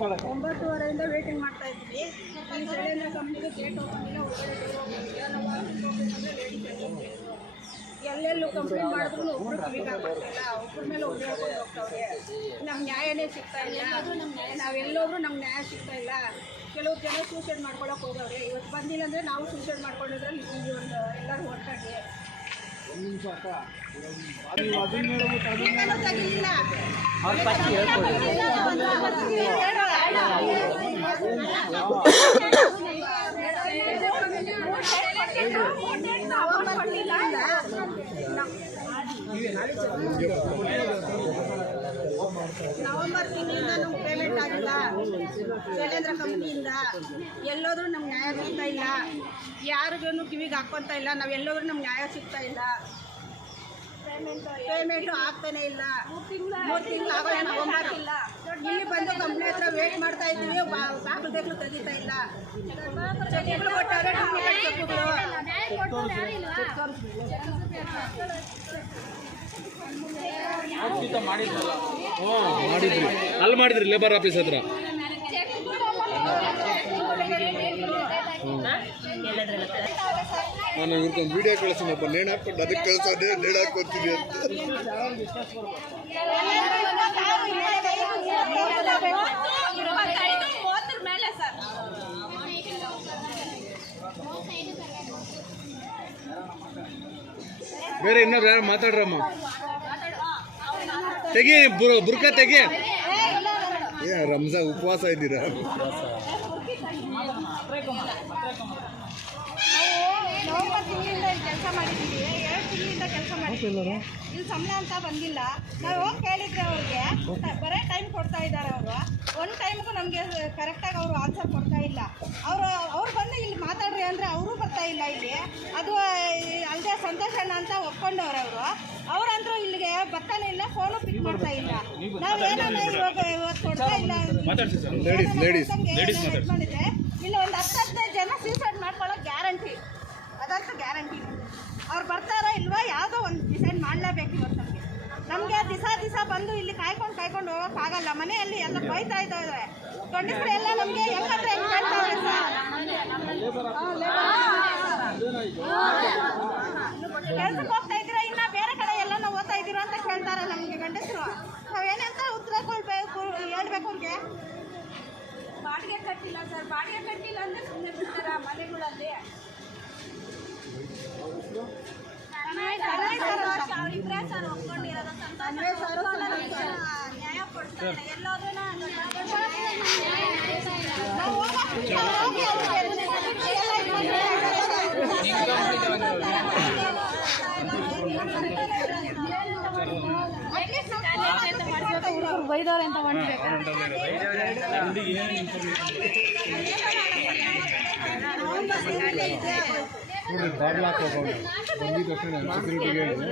9:30 waiting ಮಾಡ್ತಾ ಇದ್ವಿ. ಈ ಶೈಲೇಂದ್ರ ಕಂಪ್ನಿಗೆ ಗೇಟ್ ಓಪನ್ ಇಲ್ಲ, ಒಳಗಡೆ ಡೋರ್ ಓಪನ್ ಇಲ್ಲ. ನಾವು ವಾಕಿಂಗ್ ಹೋಗ್ಬೇಕಂದ್ರೆ ಲೇಡೀಸ್ ಎಲ್ಲೆಲ್ಲೂ ಕಂಪ್ಲೇಂಟ್ ಮಾಡಿದ್ರು ಒಬ್ಬರು ಕಿವಿಗೆ ಹಾಕ್ತಿಲ್ಲ. ಒಬ್ಬರ ಮೇಲೆ ಒಬ್ಬರು ಹೇಳ್ಕೊಂಡು ಹೋಗ್ತಾವ್ರೆ. ನಮ್ಗೆ ನ್ಯಾಯನೇ ಸಿಗ್ತಾ ಇಲ್ಲ. ನಾವೆಲ್ಲೋದ್ರು ನಮ್ಗೆ ನ್ಯಾಯ ಸಿಗ್ತಾ ಇಲ್ಲ. ಕೆಲವು ಜನ ಸೂಸೈಡ್ ಮಾಡ್ಕೊಳಕ್ಕೆ ಹೋಗವ್ರೆ. ಇವತ್ತು ಬಂದಿಲ್ಲ ಅಂದರೆ ನಾವು ಸೂಸೈಡ್ ಮಾಡ್ಕೊಂಡಿದ್ರಲ್ಲಿ ಇಲ್ಲಿ ಒಂದು ಎಲ್ಲರೂ ಹೊರಟಾಗಿ ತೆಗಿಲಿಲ್ಲ. ನವೆಂಬರ್ ತಿಂಗಳಿಂದ ನಮ್ಗೆ ಪೇಮೆಂಟ್ ಆಗಿಲ್ಲ. ಶೈಲೇಂದ್ರ ಕಂಪ್ನಿಯಿಂದ ಎಲ್ಲೋದ್ರೂ ನಮ್ಗೆ ನ್ಯಾಯ ಸಿಗ್ತಾ ಇಲ್ಲ. ಯಾರಿಗೂ ಕಿವಿಗೆ ಹಾಕ್ಕೊತಾ ಇಲ್ಲ. ನಾವು ಎಲ್ಲೋದ್ರೂ ನಮ್ಗೆ ನ್ಯಾಯ ಸಿಗ್ತಾ ಇಲ್ಲ. ಪೇಮೆಂಟು ಆಗ್ತಾನೆ ಇಲ್ಲ. 3 ತಿಂಗಳು ಆಗೋಲ್ಲ. ನವೆಂಬರ್ ಇಲ್ಲ. ಇಲ್ಲಿ ಬಂದು ಕಂಪ್ನಿ ಹತ್ರ ವೇಟ್ ಮಾಡ್ತಾ ಇದ್ದೀವಿ. ದಾಖಲು ತೆಗಿತಾ ಇಲ್ಲ. ಚೆಕ್ಗಳು ಕೊಟ್ಟವ್ರೆ, ಡೂಪ್ಲಿಕೇಟ್ ಚೆಕ್ಗಳು. ಅಲ್ಲಿ ಮಾಡಿದ್ರಿ ಲೇಬರ್ ಆಫೀಸ್ ಹತ್ರ. ನಾನು ಇವ್ರಿಗೊಂದು ವಿಡಿಯೋ ಕಳಿಸಿನಪ್ಪ, ನೇಣು ಹಾಕ್ಕೊಂಡು ಅದಕ್ಕೆ ಕಳಿಸೋದೇ ನೇಣು ಹಾಕೋತೀನಿ ಅಂತ. ಬೇರೆ ಇನ್ನೊಬ್ರು ಯಾರು ಮಾತಾಡ್ರಮ್ಮ, ತೆಗಿ ಬುರ್ಕ ತೆಗಿ. ರಂಜಾ ಉಪವಾಸ ಇದ್ದೀರಾ? ನವೆಂಬರ್ ತಿಂಗಳಿಂದ ಕೆಲಸ ಮಾಡಿದ್ದೀವಿ. 2 ತಿಂಗಳಿಂದ ಕೆಲಸ ಮಾಡಿದ್ದೀವಿ. ಇಲ್ಲಿ ಸಂಬಳ ಅಂತ ಬಂದಿಲ್ಲ. ನಾವು ಹೋಗಿ ಕೇಳಿದ್ರೆ ಅವ್ರಿಗೆ ಬರೀ ಟೈಮ್ ಕೊಡ್ತಾ ಇದ್ದಾರೆ. ಅವರು ಒಂದು ಟೈಮ್ಗೂ ನಮಗೆ ಕರೆಕ್ಟಾಗಿ ಅವರು ಆನ್ಸರ್ ಕೊಡ್ತಾ ಇಲ್ಲ. ಅವ್ರು ಬಂದು ಇಲ್ಲಿ ಮಾತಾಡ್ರಿ ಅಂದರೆ ಅವರು ಬರ್ತಾ ಇಲ್ಲ ಇಲ್ಲಿ. ಅದು ಅಲ್ಲದೆ ಸಂತೋಷಣ್ಣ ಅಂತ ಒಪ್ಕೊಂಡವ್ರು ಅವರಂದ್ರೂ ಇಲ್ಲಿಗೆ ಬರ್ತಾನೆ ಇಲ್ಲ, ಫೋನು ಪಿಕ್ ಮಾಡ್ತಾ ಇಲ್ಲ. ನಾವೇನನ್ನ ಇವತ್ತು ಕೊಡ್ತಾ ಇಲ್ಲ ಮಾಡಿದ್ರೆ ಇಲ್ಲಿ ಒಂದು 10-15 ಜನ ಸೂಸೈಡ್ ಮಾಡ್ಕೊಳ್ಳೋ ಗ್ಯಾರಂಟಿ, ಅದಂತೂ ಗ್ಯಾರಂಟಿ. ಅವ್ರು ಬರ್ತಾರೋ ಇಲ್ವಾ ಯಾವುದೋ ಒಂದು ಡಿಸೈಡ್ ಮಾಡಲೇಬೇಕು. ಇವತ್ತು ನಮಗೆ ದಿವಸ ಬಂದು ಇಲ್ಲಿ ಕಾಯ್ಕೊಂಡು ಹೋಗೋಕ್ಕಾಗಲ್ಲ. ಮನೆಯಲ್ಲಿ ಎಲ್ಲ ಬೈತಾ ಇದ್ದಾರೆ. ಗಂಡಸರು ಎಲ್ಲ ನಮಗೆ ಹೆಂಗಂದ್ರೆ ಹೆಂಗೆ ಕೇಳ್ತಾವ್ರೆ ಸರ್. ಕೆಲ್ಸಕ್ಕೆ ಹೋಗ್ತಾ ಇದ್ದೀರಾ, ಇನ್ನು ಬೇರೆ ಕಡೆ ಎಲ್ಲ ನಾವು ಓದ್ತಾ ಇದ್ದೀರೋ ಅಂತ ಕೇಳ್ತಾರೆ ನಮಗೆ ಗಂಡಸರು. ನಾವೇನಂತ ಉತ್ತರ ಕೊಡಬೇಕು, ಹೇಳ್ಬೇಕು ಅವ್ರಿಗೆ. ಬಾಡಿಗೆ ಕಟ್ಟಿಲ್ಲ ಸರ್, ಬಾಡಿಗೆ ಕಟ್ಟಿಲ್ಲ ಅಂದರೆ ಸುಮ್ಮನೆ ಬಿಡ್ತಾರ ಮನೆಗಳಲ್ಲಿ. ಇಬ್ಬರೇ ಸರ್ ಒಪ್ಕೊಂಡಿರೋದು. ನ್ಯಾಯ ಕೊಡ್ತಾರೆ ಎಲ್ಲೋದ್ರೂ. ಬೈದವ್ರೆ ಅಂತ ಮಾಡ್ಬೇಕು. ನೋಡ್ರಿ ಬಾಗ್ಲ ಹಾಕೋಕೊಂಡು ಬಂದಿದ್ದ ತಕ್ಷಣ ಸೆಕ್ಯೂರಿಟಿಗೆ ಹೇಳಿದೆ.